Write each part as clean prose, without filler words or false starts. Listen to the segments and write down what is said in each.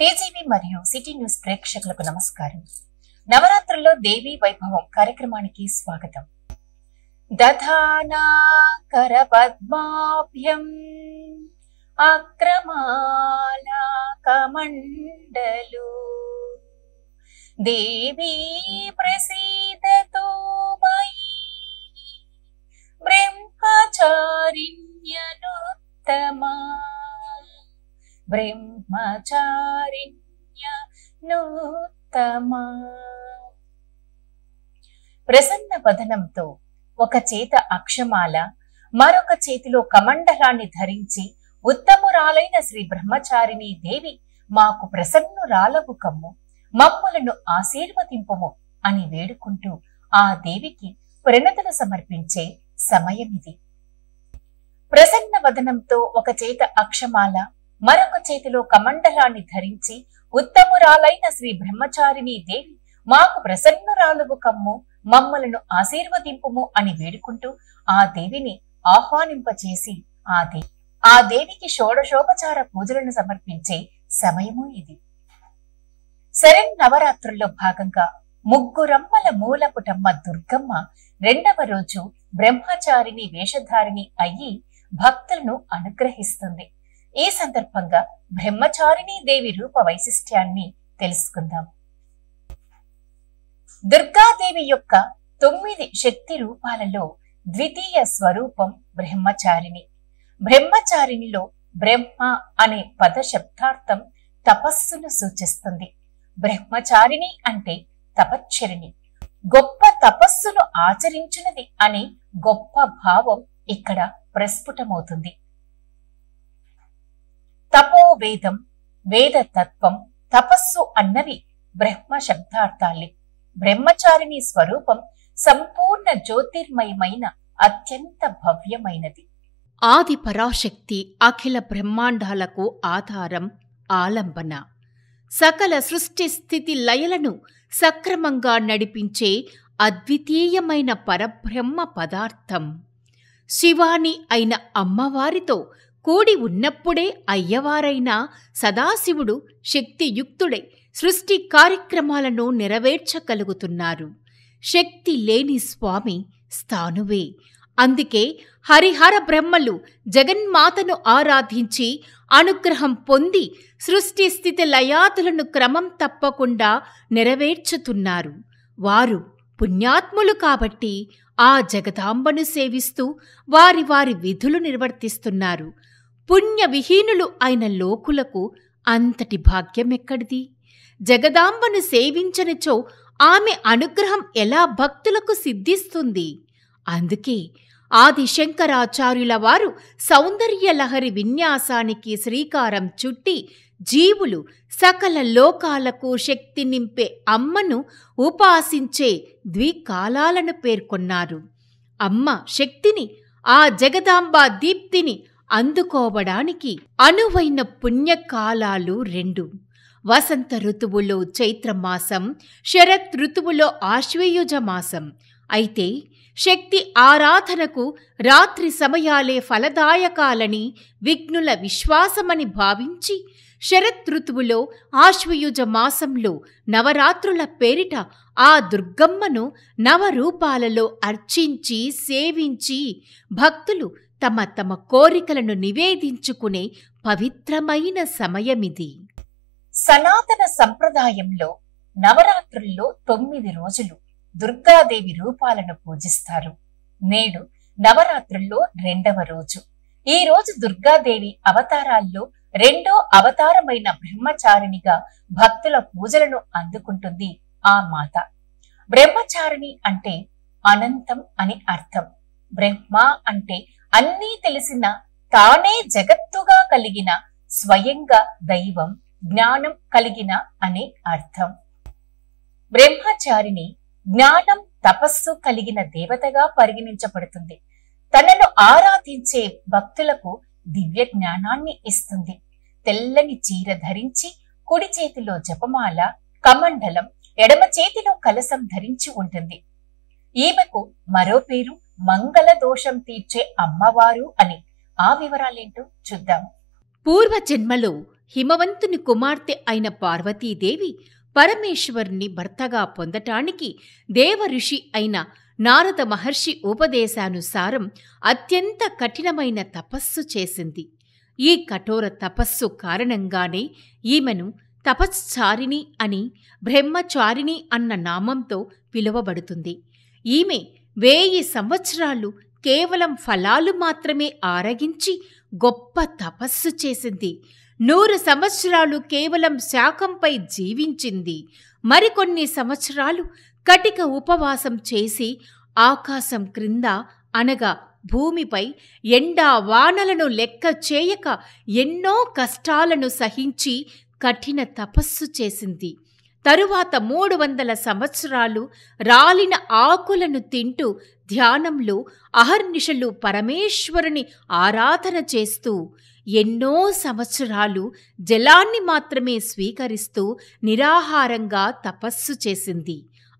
TGV మరియు city news ప్రేక్షకులకు నమస్కారం. నవరాత్రుల్లో దేవీ వైభవం కార్యక్రమానికి స్వాగతం. దధానా కరపద్మాభ్యం అక్రమాలా కమండలు దేవీ ప్రసీదతో మయి బ్రహ్మచారిణ్యనుత్తమా బ్రహ్మచారిణ్యనుత్తమా. ప్రసన్న వదనంతో ఒక చేత అక్షమాల, మరొక చేతిలో కమండలాన్ని ధరించి ఉత్తమురాలైన శ్రీ బ్రహ్మచారిణీ దేవి మాకు ప్రసన్నురాలవు కమ్ము, మమ్ములను ఆశీర్వదింపుము అని వేడుకుంటూ ఆ దేవికి ప్రణతులు సమర్పించే సమయమిది. ప్రసన్న వదనంతో ఒక చేత అక్షమాల, మరొక చేతిలో కమండలాన్ని ధరించి ఉత్తమురాలైన శ్రీ బ్రహ్మచారిణీ దేవి మాకు ప్రసన్నురాలువు కమ్ము, మమ్మలను ఆశీర్వదింపుము అని వేడుకుంటూ ఆ దేవిని ఆహ్వానింపచేసి ఆ దేవికి షోడశోపచార పూజలను సమర్పించే సమయము ఇది. శరన్నవరాత్రుల్లో భాగంగా ముగ్గురమ్మల మూలపుటమ్మ దుర్గమ్మ రెండవ రోజు బ్రహ్మచారిణి వేషధారిణి అయ్యి భక్తులను అనుగ్రహిస్తుంది. ఈ సందర్భంగా బ్రహ్మచారిణీ దేవి రూప వైశిష్ట్యాన్ని తెలుసుకుందాం. దుర్గాదేవి యొక్క 9 శక్తి రూపాలలో ద్వితీయ స్వరూపం బ్రహ్మచారిణి. బ్రహ్మచారిణిలో బ్రహ్మ అనే పద శబ్దార్థం తపస్సును సూచిస్తుంది. బ్రహ్మచారిణి అంటే తపశ్చరిణి, గొప్ప తపస్సును ఆచరించినది అనే గొప్ప భావం ఇక్కడ ప్రస్ఫుటమవుతుంది. తపోవేదం, వేదతత్వం, తపస్సు అన్నవి బ్రహ్మ శబ్దార్థాలే. బ్రహ్మచారిణి స్వరూపం సంపూర్ణ జ్యోతిర్మయమైన అత్యంత భవ్యమైనది. ఆది పరాశక్తి అఖిల బ్రహ్మాండాలకు ఆధారం, ఆలంబన. సకల సృష్టి స్థితి లయలను సక్రమంగా నడిపించే అద్వితీయమైన పరబ్రహ్మ పదార్థం. శివాని అయిన అమ్మవారితో కూడి ఉన్నప్పుడే అయ్యవారైన సదాశివుడు శక్తియుక్తుడై సృష్టి కార్యక్రమాలను నెరవేర్చగలుగుతున్నారు. శక్తి లేని స్వామి స్థానువే. అందుకే హరిహర బ్రహ్మలు జగన్మాతను ఆరాధించి అనుగ్రహం పొంది సృష్టి స్థితి లయాతులను క్రమం తప్పకుండా నెరవేర్చుతున్నారు. వారు పుణ్యాత్ములు కాబట్టి ఆ జగదాంబను సేవిస్తూ వారి వారి విధులు నిర్వర్తిస్తున్నారు. పుణ్యవిహీనులు అయిన లోకులకు అంతటి భాగ్యమెక్కడిది? జగదాంబను సేవించనిచో ఆమె అనుగ్రహం ఎలా భక్తులకు సిద్ధిస్తుంది? అందుకే ఆది శంకరాచార్యుల వారు సౌందర్యలహరి విన్యాసానికి శ్రీకారం చుట్టి జీవులు సకల లోకాలకు శక్తి నింపే అమ్మను ఉపాసించే ద్వికాలాలను పేర్కొన్నారు. అమ్మ శక్తిని, ఆ జగదాంబ దీప్తిని అందుకోవడానికి అనువైన పుణ్యకాలాలు 2. వసంత ఋతువులో చైత్రమాసం, శరత్ ఋతువులో ఆశ్వయుజ మాసం. అయితే శక్తి ఆరాధనకు రాత్రి సమయాలే ఫలదాయకాలని విఘ్నుల విశ్వాసమని భావించి శరత్ ఋతువులో ఆశ్వయుజ మాసంలో నవరాత్రుల పేరిట ఆ దుర్గమ్మను నవరూపాలలో అర్చించి సేవించి భక్తులు తమ తమ కోరికలను నివేదించుకునే పవిత్రమైన సమయమిది. సనాతన సంప్రదాయంలో నవరాత్రుల్లో 9 రోజులు దుర్గాదేవి రూపాలను పూజిస్తారు. నేడు నవరాత్రుల్లో 2వ రోజు. ఈ రోజు దుర్గాదేవి అవతారాల్లో 2వ అవతారమైన బ్రహ్మచారిణిగా భక్తుల పూజలను అందుకుంటుంది ఆ మాత. బ్రహ్మచారిణి అంటే అనంతం అని అర్థం. బ్రహ్మ అంటే అన్నీ తెలిసిన, తానే జగత్తుగా కలిగిన, స్వయంగా దైవం, జ్ఞానం కలిగిన అనే అర్థం. బ్రహ్మచారిణి జ్ఞానం, తపస్సు కలిగిన దేవతగా పరిగణించబడుతుంది. తనను ఆరాధించే భక్తులకు దివ్య జ్ఞానాన్ని ఇస్తుంది. తెల్లని చీర ధరించి కుడి చేతిలో జపమాల, కమండలం, ఎడమ చేతిలో కలశం ధరించి ఉంటుంది. ఈమెకు మరో పేరు మంగళ దోషం తీర్చే అమ్మవారు అని. ఆ వివరాలేంటో చూద్దాం. పూర్వజన్మలో హిమవంతుని కుమార్తె అయిన పార్వతీదేవి పరమేశ్వరుని భర్తగా పొందటానికి దేవఋషి అయిన నారద మహర్షి ఉపదేశానుసారం అత్యంత కఠినమైన తపస్సు చేసింది. ఈ కఠోర తపస్సు కారణంగానే ఈమెను తపశ్చారిణి అని, బ్రహ్మచారిణి అన్న నామంతో పిలువబడుతుంది. ఈమె 1000 సంవత్సరాలు కేవలం ఫలాలు మాత్రమే ఆరగించి గొప్ప తపస్సు చేసింది. 100 సంవత్సరాలు కేవలం శాకంపై జీవించింది. మరికొన్ని సంవత్సరాలు కటిక ఉపవాసం చేసి ఆకాశం క్రింద అనగా భూమిపై ఎండా వానలను లెక్క చేయక ఎన్నో కష్టాలను సహించి కఠిన తపస్సు చేసింది. తరువాత 300 సంవత్సరాలు రాలిన ఆకులను తింటూ ధ్యానంలో అహర్నిశలు పరమేశ్వరుని ఆరాధన చేస్తూ ఎన్నో సంవత్సరాలు జలాన్ని మాత్రమే స్వీకరిస్తూ నిరాహారంగా తపస్సు చేసింది.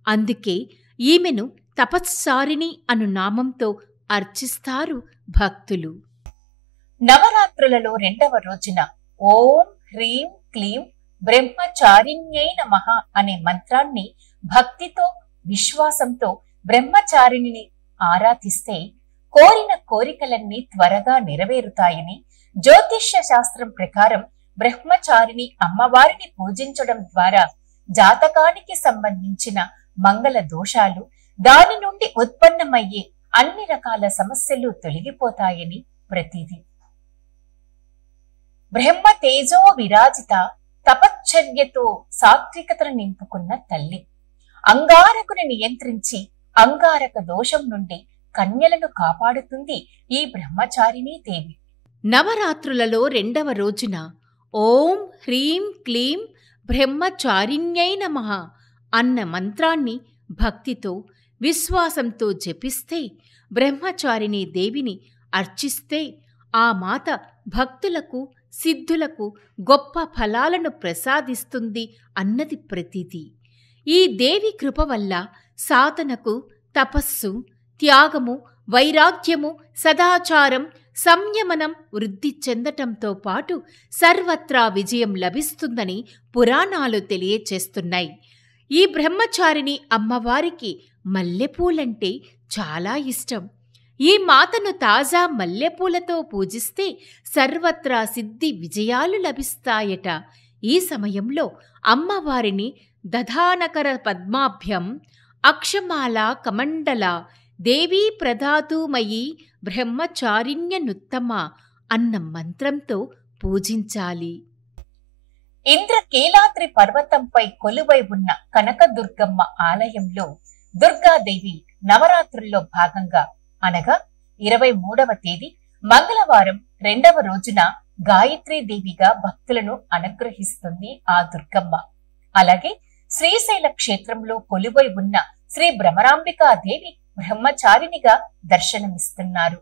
అందుకే ఈమెను తపశ్చారిణి అను నామంతో అర్చిస్తారు భక్తులు. నవరాత్రులలో 2వ రోజున ఓం హ్రీం క్లీం బ్రహ్మచారిణ్యై నమః అనే మంత్రాన్ని భక్తితో విశ్వాసంతో బ్రహ్మచారిణిని ఆరాధిస్తే కోరిన కోరికలన్నీ త్వరగా నెరవేరుతాయని, జ్యోతిష్య శాస్త్రం ప్రకారం బ్రహ్మచారిణి అమ్మవారిని పూజించడం ద్వారా జాతకానికి సంబంధించిన మంగళ దోషాలు, దాని నుండి ఉత్పన్నమయ్యే అన్ని రకాల సమస్యలు తొలగిపోతాయని ప్రతీది. బ్రహ్మ తేజో విరాజిత తపశ్చర్యతో సాత్వికతను నింపుకున్న తల్లి, అంగారకుని నియంత్రించి అంగారక దోషం నుండి కన్యలను కాపాడుతుంది ఈ బ్రహ్మచారిణీ దేవి. నవరాత్రులలో 2వ రోజున ఓం హ్రీం క్లీం బ్రహ్మచారిణ్యై నమః అన్న మంత్రాన్ని భక్తితో విశ్వాసంతో జపిస్తే, బ్రహ్మచారిణీ దేవిని అర్చిస్తే ఆ మాత భక్తులకు సిద్ధులకు గొప్ప ఫలాలను ప్రసాదిస్తుంది అన్నది ప్రతీతి. ఈ దేవి కృప వల్ల సాధనకు తపస్సు, త్యాగము, వైరాగ్యము, సదాచారం, సంయమనం వృద్ధి చెందటంతో పాటు సర్వత్రా విజయం లభిస్తుందని పురాణాలు తెలియచేస్తున్నాయి. ఈ బ్రహ్మచారిణి అమ్మవారికి మల్లెపూలంటే చాలా ఇష్టం. ఈ మాతను తాజా మల్లెపూలతో పూజిస్తే సర్వత్రా సిద్ధి విజయాలు లభిస్తాయట. ఈ సమయంలో అమ్మవారిని దధానకర పద్మాభ్యం అక్షమాల కమండల దేవీ ప్రదాతు మయి బ్రహ్మచారిణ్యనుత్తమ అన్న మంత్రంతో పూజించాలి. ఇంద్రకీలాద్రి పర్వతంపై కొలువై ఉన్న కనకదుర్గమ్మ ఆలయంలో దుర్గాదేవి నవరాత్రుల్లో భాగంగా అనగా 23వ తేదీ మంగళవారం 2వ రోజున గాయత్రీదేవిగా భక్తులను అనుగ్రహిస్తుంది ఆ దుర్గమ్మ. అలాగే శ్రీశైల క్షేత్రంలో కొలువై ఉన్న శ్రీ భ్రమరాంబికాదేవి బ్రహ్మచారిణిగా దర్శనమిస్తున్నారు.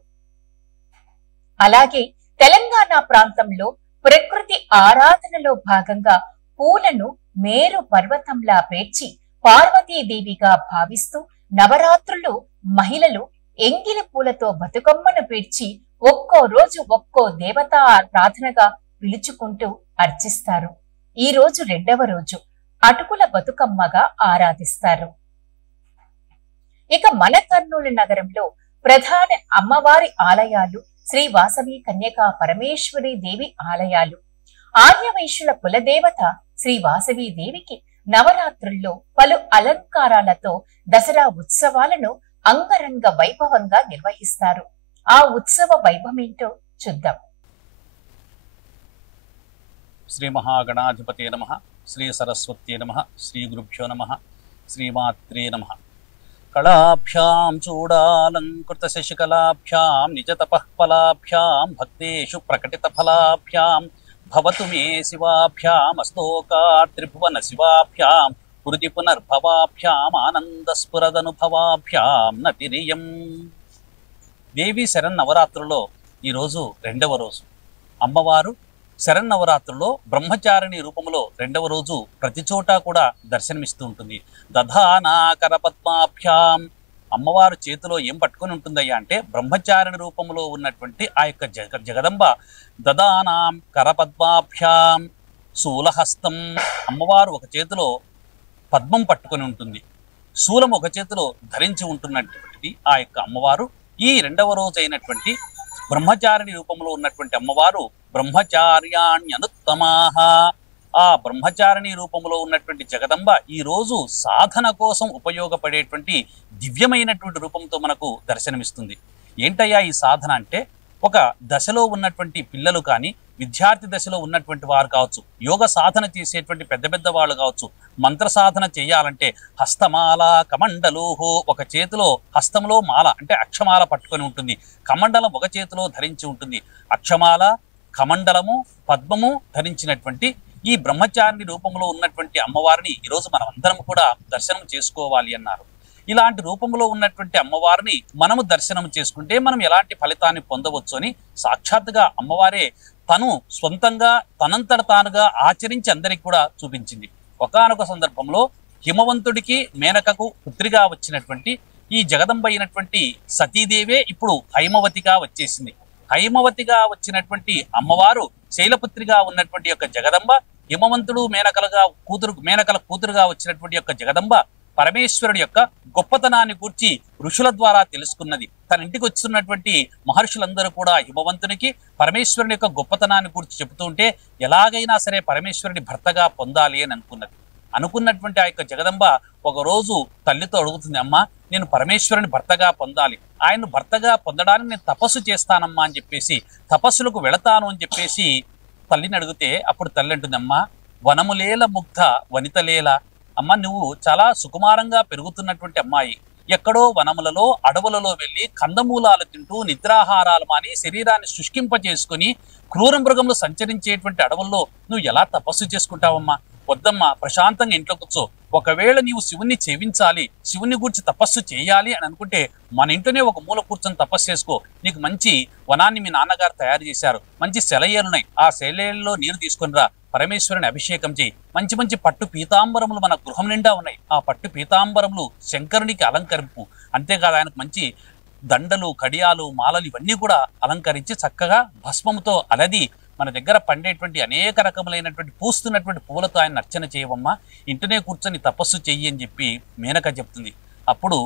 అలాగే తెలంగాణ ప్రాంతంలో ప్రకృతి ఆరాధనలో భాగంగా పూలను మేరు పర్వతంలా పేర్చి పార్వతీదేవిగా భావిస్తూ నవరాత్రులు మహిళలు ఎంగిలి పూలతో బతుకమ్మను పేర్చి ఒక్కో రోజు ఒక్కో దేవతా ఆరాధనగా పిలుచుకుంటూ అర్చిస్తారు. ఈ రోజు 2వ రోజు అటుకుల బతుకమ్మగా ఆరాధిస్తారు. ఇక మన కర్నూలు నగరంలో ప్రధాన అమ్మవారి ఆలయాలు శ్రీ వాసవి కన్యకా పరమేశ్వరి దేవి ఆలయాలు. ఆర్యవైశ్యుల కులదేవత శ్రీ వాసవి దేవికి నవరాత్రుల్లో పలు అలంకారాలతో దసరా ఉత్సవాలను అంగరంగ వైభవంగా నిర్వహిస్తారు. ఆ ఉత్సవ వైభవమేంటో చూద్దాం. శ్రీ మహాగణాధిపతే నమః, శ్రీ సరస్వత్యే నమః, శ్రీ గురుభ్యో నమః, శ్రీమాత్రే నమః. కళాభ్యాం చూడాలంకృత శశికళాభ్యాం నిజతపఃఫలాభ్యాం భక్తేషు ప్రకటిత ఫలాభ్యాం భవతు మే శివాభ్యాం అస్తోకాత్రిభువన శివాభ్యాం హృది పునర్భవాభ్యాం ఆనందస్ఫురదనుభవాభ్యాం నతిరియం. దేవి శరన్నవరాత్రుల్లో ఈరోజు 2వ రోజు. అమ్మవారు శరన్నవరాత్రుల్లో బ్రహ్మచారిణి రూపంలో 2వ రోజు ప్రతి చోట కూడా దర్శనమిస్తూ ఉంటుంది. దధానాకర పద్మాభ్యాం, అమ్మవారు చేతిలో ఏం పట్టుకొని ఉంటుందయ్యా అంటే బ్రహ్మచారిణి రూపంలో ఉన్నటువంటి ఆ యొక్క జగదంబ దదానాం కరపద్మాభ్యాం శూలహస్తం, అమ్మవారు ఒక చేతిలో పద్మం పట్టుకొని ఉంటుంది, శూలం ఒక చేతిలో ధరించి ఉంటున్నటువంటిది ఆ యొక్క అమ్మవారు. ఈ రెండవ రోజు అయినటువంటి బ్రహ్మచారిణి రూపంలో ఉన్నటువంటి అమ్మవారు బ్రహ్మచార్యాణ్యనుత్తమాహ. ఆ బ్రహ్మచారిణి రూపంలో ఉన్నటువంటి జగదంబ ఈ రోజు సాధన కోసం ఉపయోగపడేటువంటి దివ్యమైనటువంటి రూపంతో మనకు దర్శనమిస్తుంది. ఏంటయ్యా ఈ సాధన అంటే, ఒక దశలో ఉన్నటువంటి పిల్లలు కానీ, విద్యార్థి దశలో ఉన్నటువంటి వారు కావచ్చు, యోగ సాధన చేసేటువంటి పెద్ద పెద్ద వాళ్ళు కావచ్చు, మంత్ర సాధన చేయాలంటే హస్తమాల కమండలోహో, ఒక చేతిలో హస్తంలో మాల అంటే అక్షమాల పట్టుకొని ఉంటుంది, కమండలం ఒక చేతిలో ధరించి ఉంటుంది. అక్షమాల, కమండలము, పద్మము ధరించినటువంటి ఈ బ్రహ్మచారిణి రూపంలో ఉన్నటువంటి అమ్మవారిని ఈరోజు మనం అందరం కూడా దర్శనం చేసుకోవాలి అన్నారు. ఇలాంటి రూపంలో ఉన్నటువంటి అమ్మవారిని మనము దర్శనం చేసుకుంటే మనం ఎలాంటి ఫలితాన్ని పొందవచ్చు అని సాక్షాత్తుగా అమ్మవారే తను సొంతంగా తనంతట తానుగా ఆచరించి అందరికి కూడా చూపించింది. ఒకానొక సందర్భంలో హిమవంతుడికి మేనకకు పుత్రిగా వచ్చినటువంటి ఈ జగదంబ అయినటువంటి సతీదేవే ఇప్పుడు హైమవతిగా వచ్చేసింది. హైమవతిగా వచ్చినటువంటి అమ్మవారు శైలపుత్రిగా ఉన్నటువంటి యొక్క జగదంబ, హిమవంతుడు మేనకల కూతురుగా వచ్చినటువంటి యొక్క జగదంబ పరమేశ్వరుడి యొక్క గొప్పతనాన్ని గూర్చి ఋషుల ద్వారా తెలుసుకున్నది. తన ఇంటికి వస్తున్నటువంటి మహర్షులందరూ కూడా హిమవంతునికి పరమేశ్వరుని యొక్క గొప్పతనాన్ని గూర్చి చెబుతూ ఉంటే ఎలాగైనా సరే పరమేశ్వరుని భర్తగా పొందాలి అని అనుకున్నటువంటి ఆ యొక్క జగదంబ ఒకరోజు తల్లితో అడుగుతుంది, అమ్మా నేను పరమేశ్వరుని భర్తగా పొందాలి, ఆయన భర్తగా పొందడానికి నేను తపస్సు చేస్తానమ్మా అని చెప్పేసి, తపస్సులకు వెళతాను అని చెప్పేసి తల్లిని అడిగితే అప్పుడు తల్లి అంటుంది, అమ్మా వనములేల ముగ్ధ వనితలేల, అమ్మ నువ్వు చాలా సుకుమారంగా పెరుగుతున్నటువంటి అమ్మాయి, ఎక్కడో వనములలో అడవులలో వెళ్ళి కందమూలాలు తింటూ నిద్రాహారాలు మాని శరీరాన్ని శుష్కింప చేసుకుని క్రూర మృగములు సంచరించేటువంటి అడవుల్లో నువ్వు ఎలా తపస్సు చేసుకుంటావమ్మా? వద్దమ్మా, ప్రశాంతంగా ఇంట్లో కూర్చో. ఒకవేళ నీవు శివుణ్ణి సేవించాలి, శివుని గురించి తపస్సు చేయాలి అని అనుకుంటే మన ఇంట్లోనే ఒక మూల కూర్చొని తపస్సు చేసుకో. నీకు మంచి వనాన్ని మీ నాన్నగారు తయారు చేశారు, మంచి సెలయేరున్నాయి, ఆ సెలయేరులో నీరు తీసుకొని రా, పరమేశ్వరుని అభిషేకం చేయి. మంచి మంచి పట్టు పీతాంబరములు మన గృహం నిండా ఉన్నాయి, ఆ పట్టు పీతాంబరములు శంకరునికి అలంకరింపు. అంతేకాదు ఆయనకు మంచి దండలు, కడియాలు, మాలలు ఇవన్నీ కూడా అలంకరించి చక్కగా భస్మముతో అలది మన దగ్గర పండేటువంటి అనేక రకములైనటువంటి పూస్తున్నటువంటి పువ్వులతో ఆయన అర్చన చేయవమ్మా, ఇంటనే కూర్చొని తపస్సు చెయ్యి అని చెప్పి మేనక చెప్తుంది. అప్పుడు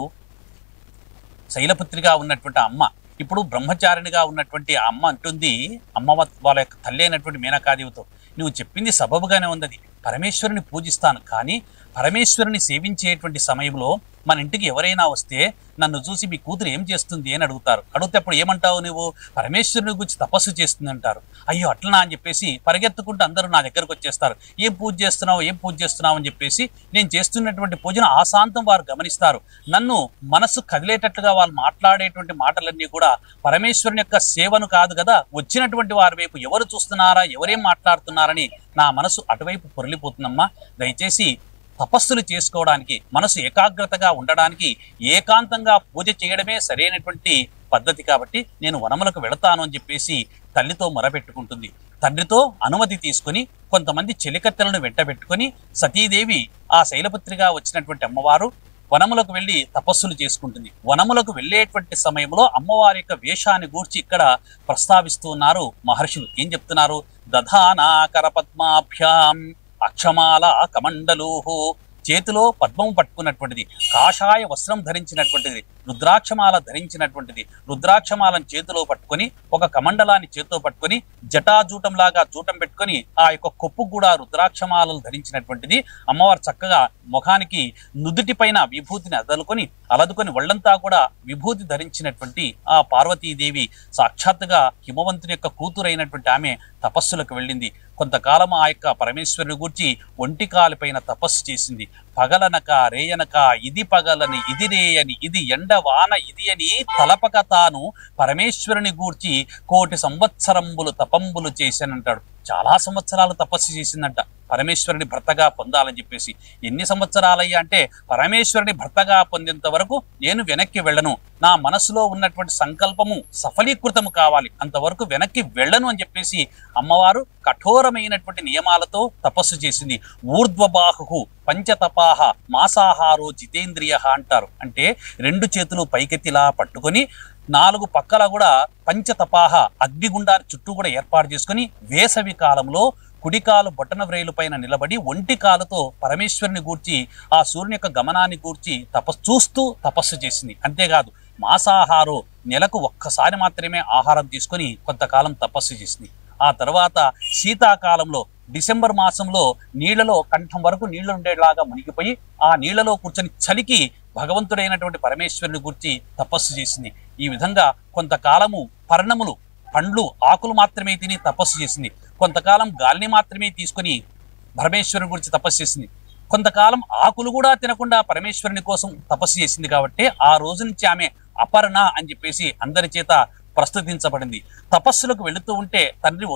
శైలపుత్రిగా ఉన్నటువంటి అమ్మ, ఇప్పుడు బ్రహ్మచారిణిగా ఉన్నటువంటి ఆ అమ్మ అంటుంది, అమ్మ వాళ్ళ యొక్క తల్లి అయినటువంటి మేనకాదేవితో, నువ్వు చెప్పింది సబబుగానే ఉన్నది, పరమేశ్వరుని పూజిస్తాను, కానీ పరమేశ్వరుని సేవించేటువంటి సమయంలో మన ఇంటికి ఎవరైనా వస్తే నన్ను చూసి మీ కూతురు ఏం చేస్తుంది అని అడుగుతారు. అడిగితే అప్పుడు ఏమంటావు నువ్వు? పరమేశ్వరుని గురించి తపస్సు చేస్తుంది అంటారు. అయ్యో అట్లనా అని చెప్పేసి పరిగెత్తుకుంటూ అందరూ నా దగ్గరకు వచ్చేస్తారు. ఏం పూజ చేస్తున్నావు అని చెప్పేసి నేను చేస్తున్నటువంటి పూజను ఆశాంతం వారు గమనిస్తారు. నన్ను మనసు కదిలేటట్లుగా వాళ్ళు మాట్లాడేటువంటి మాటలన్నీ కూడా పరమేశ్వరుని యొక్క సేవను కాదు కదా, వచ్చినటువంటి వారి వైపు ఎవరు చూస్తున్నారా, ఎవరేం మాట్లాడుతున్నారని నా మనసు అటువైపు పొరలిపోతుందమ్మా. దయచేసి తపస్సులు చేసుకోవడానికి, మనసు ఏకాగ్రతగా ఉండడానికి ఏకాంతంగా పూజ చేయడమే సరైనటువంటి పద్ధతి, కాబట్టి నేను వనములకు వెళతాను అని చెప్పేసి తల్లితో మొరపెట్టుకుంటుంది. తండ్రితో అనుమతి తీసుకుని కొంతమంది చెలికత్తెలను వెంటబెట్టుకుని సతీదేవి ఆ శైలపుత్రిగా వచ్చినటువంటి అమ్మవారు వనములకు వెళ్ళి తపస్సులు చేసుకుంటుంది. వనములకు వెళ్ళేటువంటి సమయంలో అమ్మవారి యొక్క వేషాన్ని గూర్చి ఇక్కడ ప్రస్తావిస్తున్నారు మహర్షులు. ఏం చెప్తున్నారు? దధానాకర పద్మాభ్యాం అక్షమాల కమండలూహు, చేతిలో పద్మము పట్టుకున్నటువంటిది, కాషాయ వస్త్రం ధరించినటువంటిది, రుద్రాక్షమాల ధరించినటువంటిది, రుద్రాక్షమాలను చేతిలో పట్టుకొని ఒక కమండలాన్ని చేతితో పట్టుకొని జటాజూటంలాగా జూటం పెట్టుకొని ఆ యొక్క కొప్పు కూడా రుద్రాక్షమాలను ధరించినటువంటిది. అమ్మవారు చక్కగా ముఖానికి నుదుటి పైన విభూతిని అలదుకొని ఒళ్ళంతా కూడా విభూతి ధరించినటువంటి ఆ పార్వతీదేవి సాక్షాత్తుగా హిమవంతుని యొక్క కూతురైనటువంటి ఆమె తపస్సులకు వెళ్ళింది. కొంతకాలం ఆ యొక్క పరమేశ్వరుని గూర్చి ఒంటి కాలు పైన తపస్సు చేసింది. పగలనక రేయనక ఇది పగలని ఇది రేయని ఇది ఎండ వాన ఇది అని తలపక తాను పరమేశ్వరుని గూర్చి 1,000,000 సంవత్సరంబులు తపంబులు చేశానంటాడు. చాలా సంవత్సరాలు తపస్సు చేసిందంట పరమేశ్వరుని భర్తగా పొందాలని చెప్పేసి. ఎన్ని సంవత్సరాలయ్యా అంటే, పరమేశ్వరుని భర్తగా పొందేంత వరకు నేను వెనక్కి వెళ్ళను, నా మనసులో ఉన్నటువంటి సంకల్పము సఫలీకృతము కావాలి, అంతవరకు వెనక్కి వెళ్ళను అని చెప్పేసి అమ్మవారు కఠోరమైనటువంటి నియమాలతో తపస్సు చేసింది. ఊర్ధ్వబాహు పంచతపాహ మాసాహారో జితేంద్రియ అంటారు. అంటే 2 చేతులు పైకెత్తిలా పట్టుకొని 4 పక్కల కూడా పంచతపాహ అగ్నిగుండాన్ని చుట్టూ కూడా ఏర్పాటు చేసుకుని వేసవి కాలంలో కుడికాలు బొటన వ్రేలు పైన నిలబడి ఒంటి కాలుతో పరమేశ్వరుని గూర్చి ఆ సూర్యుని యొక్క గమనాన్ని గూర్చి చూస్తూ తపస్సు చేసింది. అంతేకాదు మాసాహారం, నెలకు ఒక్కసారి మాత్రమే ఆహారం తీసుకొని కొంతకాలం తపస్సు చేసింది. ఆ తర్వాత శీతాకాలంలో డిసెంబర్ మాసంలో నీళ్లలో కంఠం వరకు నీళ్లు ఉండేలాగా మునిగిపోయి ఆ నీళ్లలో కూర్చొని చలికి భగవంతుడైనటువంటి పరమేశ్వరుని గురించి తపస్సు చేసింది. ఈ విధంగా కొంతకాలము పర్ణములు, పండ్లు, ఆకులు మాత్రమే తిని తపస్సు చేసింది. కొంతకాలం గాలిని మాత్రమే తీసుకొని పరమేశ్వరుని గురించి తపస్సు చేసింది. కొంతకాలం ఆకులు కూడా తినకుండా పరమేశ్వరుని కోసం తపస్సు చేసింది. కాబట్టి ఆ రోజు నుంచి ఆమె అపర్ణ అని చెప్పేసి అందరి చేత ప్రస్తుతించబడింది. తపస్సులకు వెళుతూ ఉంటే తల్లి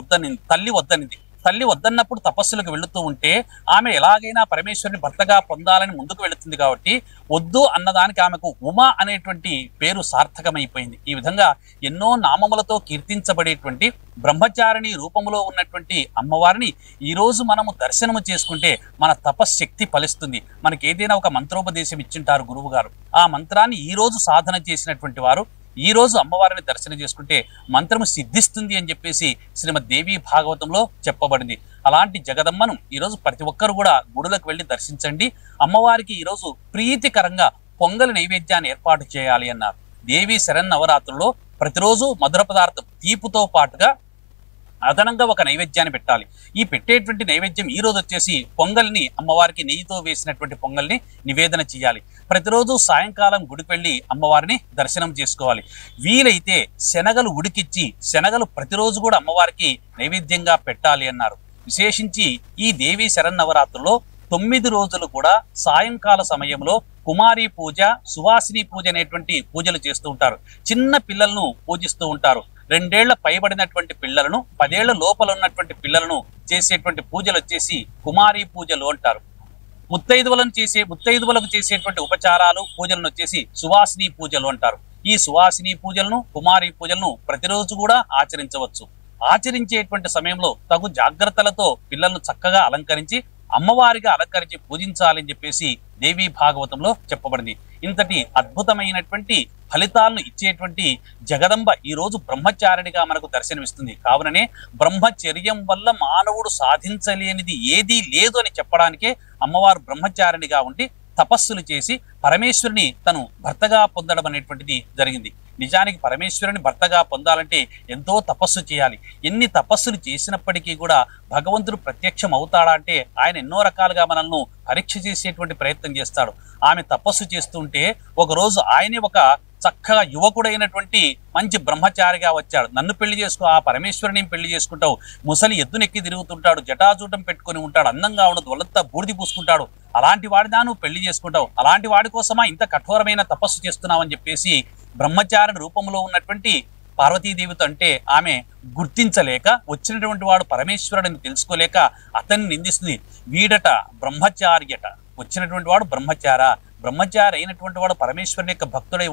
వద్దనింది. తల్లి వద్దన్నప్పుడు తపస్సులకు వెళుతూ ఉంటే ఆమె ఎలాగైనా పరమేశ్వరుని భర్తగా పొందాలని ముందుకు వెళుతుంది. కాబట్టి వద్దు అన్నదానికి ఆమెకు ఉమా అనేటువంటి పేరు సార్థకమైపోయింది. ఈ విధంగా ఎన్నో నామములతో కీర్తించబడేటువంటి బ్రహ్మచారిణి రూపములో ఉన్నటువంటి అమ్మవారిని ఈరోజు మనము దర్శనము చేసుకుంటే మన తపశ్శక్తి ఫలిస్తుంది. మనకి ఏదైనా ఒక మంత్రోపదేశం ఇచ్చింటారు గురువు గారు, ఆ మంత్రాన్ని ఈరోజు సాధన చేసినటువంటి వారు ఈ రోజు అమ్మవారిని దర్శనం చేసుకుంటే మంత్రము సిద్ధిస్తుంది అని చెప్పేసి శ్రీమద్ దేవి భాగవతంలో చెప్పబడింది. అలాంటి జగదమ్మను ఈరోజు ప్రతి ఒక్కరు కూడా గుడులకు వెళ్ళి దర్శించండి. అమ్మవారికి ఈరోజు ప్రీతికరంగా పొంగలి నైవేద్యాన్ని ఏర్పాటు చేయాలి అన్నారు. దేవి శరన్నవరాత్రుల్లో ప్రతిరోజు మధుర పదార్థం తీపుతో పాటుగా అదనంగా ఒక నైవేద్యాన్ని పెట్టాలి. ఈ పెట్టేటువంటి నైవేద్యం ఈ రోజు వచ్చేసి పొంగల్ని, అమ్మవారికి నెయ్యితో వేసినటువంటి పొంగల్ని నివేదన చేయాలి. ప్రతిరోజు సాయంకాలం గుడికి వెళ్ళి అమ్మవారిని దర్శనం చేసుకోవాలి. వీలైతే శనగలు ఉడికిచ్చి శనగలు ప్రతిరోజు కూడా అమ్మవారికి నైవేద్యంగా పెట్టాలి అన్నారు. విశేషించి ఈ దేవి శరన్నవరాత్రుల్లో 9 రోజులు కూడా సాయంకాల సమయంలో కుమారి పూజ, సువాసిని పూజ అనేటువంటి పూజలు చేస్తూ ఉంటారు. చిన్న పిల్లలను పూజిస్తూ ఉంటారు. 2 ఏళ్ల పైబడినటువంటి పిల్లలను, 10 ఏళ్ల లోపల ఉన్నటువంటి పిల్లలను చేసేటువంటి పూజలు వచ్చేసి కుమారి పూజలు అంటారు. ముత్తైదువులకు చేసేటువంటి ఉపచారాలు, పూజలను వచ్చేసి సువాసిని పూజలు అంటారు. ఈ సువాసిని పూజలను, కుమారి పూజలను ప్రతిరోజు కూడా ఆచరించవచ్చు. ఆచరించేటువంటి సమయంలో తగు జాగ్రత్తలతో పిల్లలను చక్కగా అలంకరించి అమ్మవారిగా అలంకరించి పూజించాలని చెప్పేసి దేవి భాగవతంలో చెప్పబడింది. ఇంతటి అద్భుతమైనటువంటి ఫలితాలను ఇచ్చేటువంటి జగదంబ ఈ రోజు బ్రహ్మచారిణిగా మనకు దర్శనమిస్తుంది. కావుననే బ్రహ్మచర్యం వల్ల మానవుడు సాధించలేనిది ఏదీ లేదు అని చెప్పడానికే అమ్మవారు బ్రహ్మచారిణిగా ఉండి తపస్సులు చేసి పరమేశ్వరుని తను భర్తగా పొందడం అనేటువంటిది జరిగింది. నిజానికి పరమేశ్వరుని భర్తగా పొందాలంటే ఎంతో తపస్సు చేయాలి. ఎన్ని తపస్సులు చేసినప్పటికీ కూడా భగవంతుడు ప్రత్యక్షం అవుతాడా అంటే ఆయన ఎన్నో రకాలుగా మనల్ని పరీక్ష చేసేటువంటి ప్రయత్నం చేస్తాడు. ఆమె తపస్సు చేస్తుంటే ఒకరోజు ఆయనే ఒక చక్కగా యువకుడైనటువంటి మంచి బ్రహ్మచారిగా వచ్చాడు. నన్ను పెళ్లి చేసుకో, ఆ పరమేశ్వరుని పెళ్లి చేసుకుంటావు, ముసలి ఎద్దునెక్కి తిరుగుతుంటాడు, జటాజూటం పెట్టుకుని ఉంటాడు, అందంగా ఉండదు, వాళ్ళంతా బూడిది పూసుకుంటాడు, అలాంటి వాడిదా నువ్వు పెళ్లి చేసుకుంటావు, అలాంటి వాడి కోసమా ఇంత కఠోరమైన తపస్సు చేస్తున్నావు అని చెప్పేసి బ్రహ్మచారి రూపంలో ఉన్నటువంటి పార్వతీదేవితో అంటే ఆమె గుర్తించలేక వచ్చినటువంటి వాడు పరమేశ్వరుడిని తెలుసుకోలేక అతన్ని నిందిస్తుంది. వీడట బ్రహ్మచార్యట, వచ్చినటువంటి వాడు బ్రహ్మచారి అయినటువంటి వాడు పరమేశ్వరుని యొక్క భక్తుడై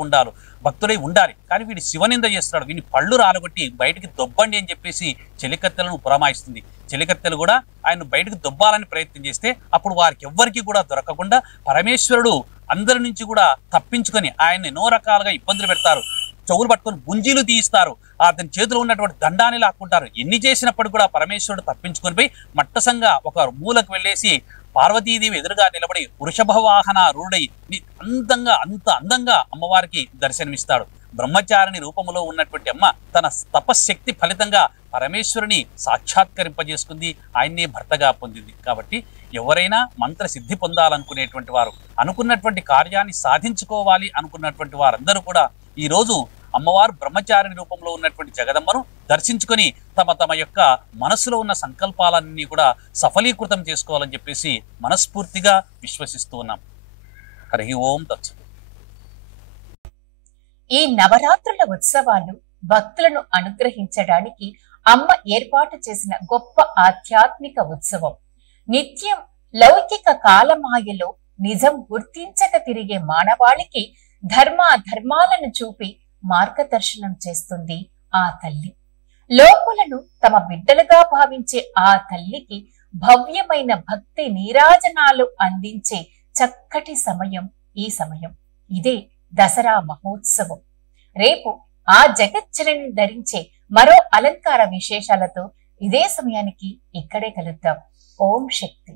ఉండాలి. కానీ వీడు శివనింద చేస్తున్నాడు, వీని పళ్ళు రాలగొట్టి బయటికి దొబ్బండి అని చెప్పేసి చెలికత్తెలను పురమాయిస్తుంది. చెలికత్తెలు కూడా ఆయన బయటకు దొబ్బాలని ప్రయత్నం చేస్తే అప్పుడు వారికి ఎవ్వరికి కూడా దొరకకుండా పరమేశ్వరుడు అందరి నుంచి కూడా తప్పించుకొని ఆయన ఎన్నో రకాలుగా ఇబ్బందులు పెడతారు. చెవులు పట్టుకొని గుంజీలు తీయిస్తారు, అతని చేతిలో ఉన్నటువంటి దండాన్ని లాక్కుంటారు. ఎన్ని చేసినప్పటికీ కూడా పరమేశ్వరుడు తప్పించుకొని పోయి మట్టసంగా ఒక మూలకు వెళ్ళేసి పార్వతీదేవి ఎదురుగా నిలబడి వృషభ వాహన రూఢై అంత అందంగా అమ్మవారికి దర్శనమిస్తాడు. బ్రహ్మచారిణి రూపంలో ఉన్నటువంటి అమ్మ తన తపశ్శక్తి ఫలితంగా పరమేశ్వరుని సాక్షాత్కరింపజేసుకుంది, ఆయన్నే భర్తగా పొందింది. కాబట్టి ఎవరైనా మంత్ర సిద్ధి పొందాలనుకునేటువంటి వారు, అనుకున్నటువంటి కార్యాన్ని సాధించుకోవాలి అనుకున్నటువంటి వారందరూ కూడా ఈ రోజు అమ్మవారు బ్రహ్మచారిణి రూపంలో ఉన్నటువంటి జగదమ్మను దర్శించుకొని తమ యొక్క మనసులో ఉన్న సంకల్పాలన్నీ కూడా సఫలీకృతం చేసుకోవాలని చెప్పేసి మనస్ఫూర్తిగా విశ్వసిస్తూ ఉన్నాం. హరి ఓం తత్సత్. ఈ నవరాత్రుల ఉత్సవాలు భక్తులను అనుగ్రహించడానికి అమ్మ ఏర్పాటు చేసిన గొప్ప ఆధ్యాత్మిక ఉత్సవం. నిత్యం లౌకిక కాలమాయలో నిజం గుర్తించక తిరిగే మానవాళికి ధర్మాలను చూపి మార్గదర్శనం చేస్తుంది ఆ తల్లి. లోకులను తమ బిడ్డలుగా భావించే ఆ తల్లికి భవ్యమైన భక్తి నీరాజనాలు అందించే చక్కటి సమయం ఈ సమయం. ఇదే దసరా మహోత్సవం. రేపు ఆ జగజ్జనని ధరించే మరో అలంకార విశేషాలతో ఇదే సమయానికి ఇక్కడే కలుద్దాం. ఓం శక్తి.